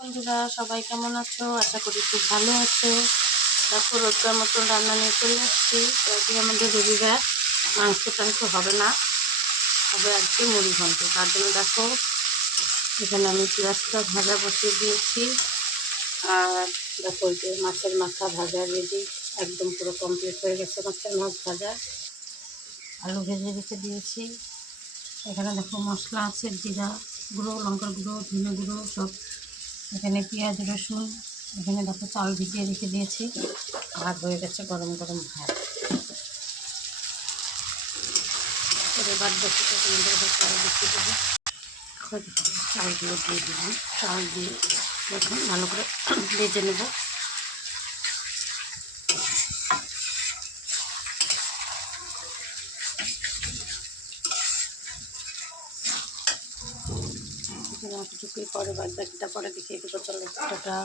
বন্ধুরা সবাই কেমন আছো? আশা করি খুব ভালো আছো। দেখো রোজকার মতন রান্না নিয়ে চলে আসছি। তো আজকে আমাদের রবিবার, মাংস টাংস হবে না, হবে আজকে মুড়ি ঘন্ট। তার জন্য দেখো এখানে আমি পেঁয়াজটা ভাজা বসিয়ে দিয়েছি। আর দেখো এই যে মাছের মাথা ভাজা রেডি, একদম পুরো কমপ্লিট হয়ে গেছে মাছের মাছ ভাজা। আলু ভেজে রেখে দিয়েছি। এখানে দেখো মশলা আছে, জিরা গুঁড়ো, লঙ্কার গুঁড়ো, ধনে গুঁড়ো সব। এখানে পেঁয়াজ রসুন, এখানে দেখো চাল ভিজিয়ে রেখে দিয়েছি। আর হয়ে গেছে গরম গরম ভাত। এবার দেখি চাল বসিয়ে দেবো। চালগুলো দিয়ে দিলাম, চাল দিয়ে দেখুন ভালো করে ভেজে নেব। কিছুক্ষণ পরে বাদ বাকিটা পরে দেখিয়ে দেবো। চলো টাটা।